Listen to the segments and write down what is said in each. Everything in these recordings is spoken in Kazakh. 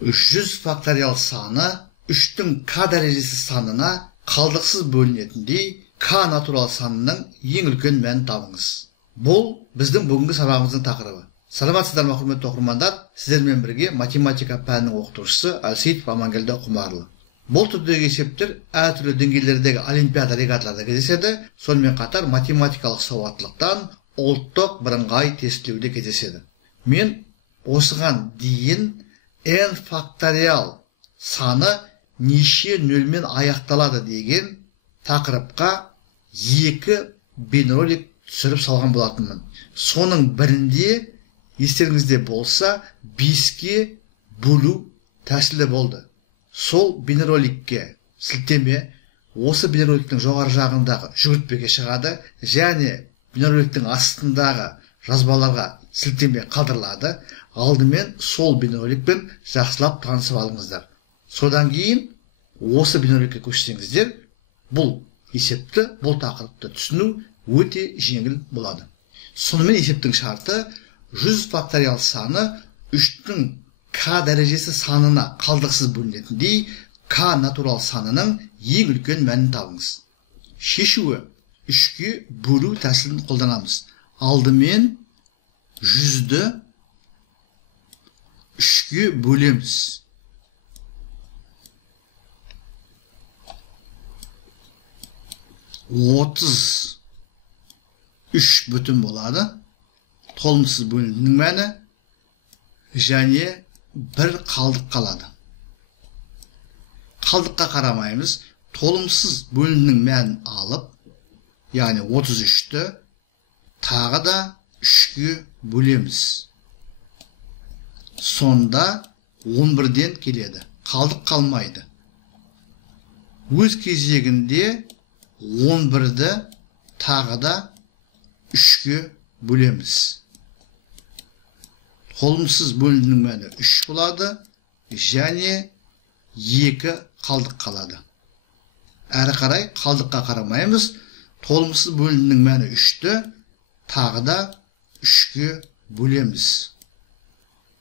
100 факториал саны 3-тің k дәрежесі санына қалдықсыз бөлінетіндей k натурал санының ең үлкен мәнін табыңыз. Бұл біздің бүгінгі сабағымыздың тақырыбы. Саламатсыздар ма, құрметті оқырмандар, сіздермен бірге математика пәнінің оқытушысы Әлсейітов Амангелді Құмарлы. Бұл түрдегі есептер әртүрлі деңгейлердегі олимпиада регаталарда кездеседі, сонымен қатар математикалық сауаттылықтан ұлттық бірыңғай тестілеуде кездеседі. Мен осыған дейін n факториал саны неше нөлмен аяқталады деген тақырыпқа 2 бейнеролик түсіріп салған болатынмын. Соның бірінде естеріңізде болса 5-ке бөлу тәсілі болды. Сол бейнероликке сілтеме осы бейнероликтің жоғары жағындағы жүгіртпеге шығады, және бейнероликтің астындағы жазбаларға сілтеме қалдырылады. Алдымен сол бейнероликпен жақсылап танысып алыңыздар. Содан кейін осы бейнероликке көшсеңіздер, бұл есепті, бұл тақырыпты түсіну өте жеңіл болады. Сонымен есептің шарты 100 факториал саны 3-тің k дәрежесі санына қалдықсыз бөлінетіндей k натурал санының ең үлкен мәнін табыңыз. Шешуі 3-ке бөлу тәсілін қолданамыз. Алдымен 100-ді 3-ке бөлеміз. 33 бүтін болады. Толымсыз бөлінудің мәні және 1 қалдық қалады. Қалдыққа қарамаймыз. Толымсыз бөлінудің мәнін алып, яғни 33-ті тағы да 3-ке бөлеміз. Сонда 11-ден келеді. Қалдық қалмайды. Өз кезегінде 11-ді тағы да 3-ке бөлеміз. Толымсыз бөлінудің мәні 3 болады, және 2 қалдық қалады. Әрі қарай қалдыққа қарамаймыз. Толымсыз бөлінудің мәні 3-ті тағы да 3-ке бөлеміз.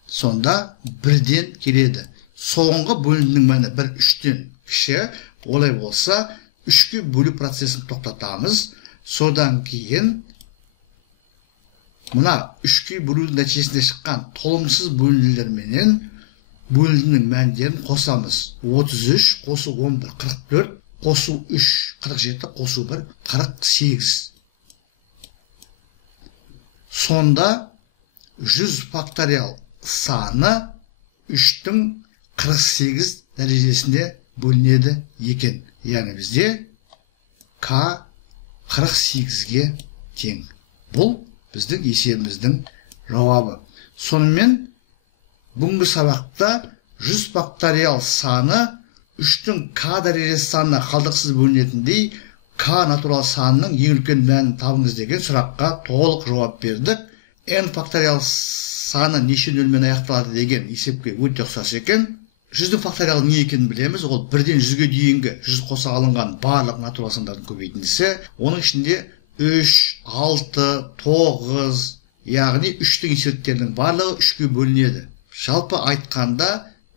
Сонда 1-ден келеді. Соңғы бөлінудің мәні 1-3-тен кіші. Олай болса 3-ке бөлу процесін тоқтатамыз. Содан кейін мына 3-ке бөлудің нәтижесінде шыққан толымсыз бөлінулерменен бөлінудің мәндерін қосамыз. 33 қосу 11 44, қосу 3 47, қосу 1 48. Сонда 100 факториал саны 3-тің 48 дәрежесінде бөлінеді екен. Яғни бізде k 48-ге тең. Бұл біздің есебіміздің жауабы. Сонымен бүгінгі сабақта 100 факториал саны 3-тің k дәрежесі санына қалдықсыз бөлінетіндей k натурал санының ең үлкен мәнін табыңыз деген сұраққа толық жауап бердік. n факториал саны неше нөлмен аяқталады деген есепке өте ұқсас екен. 100-дің факториалы не екенін білеміз. Ол 1-ден 100-ге дейінгі 100 қоса алынған барлық натурал сандардың көбейтіндісі. Оның ішінде 3, 6, 9, яғни 3-тің есептерінің барлығы 3-ке бөлінеді. Жалпы айтқанда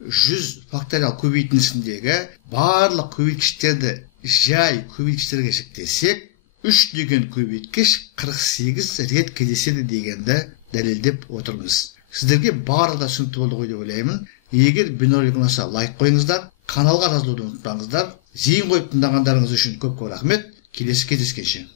100 факториал көбейтіндісіндегі барлық көбейткіштерді жай көбейткіштерге шектесек, 3 деген көбейткіш 48 рет кездеседі дегенді дәлелдеп отырмыз. Сіздерге барлығы да түсінікті болды ғой деп ойлаймын. Егер бейнеролик ұнаса лайк қойыңыздар, каналға жазылуды ұмытпаңыздар. Зейін қойып тыңдағандарыңыз үшін көп рахмет. Келесі кездескенше.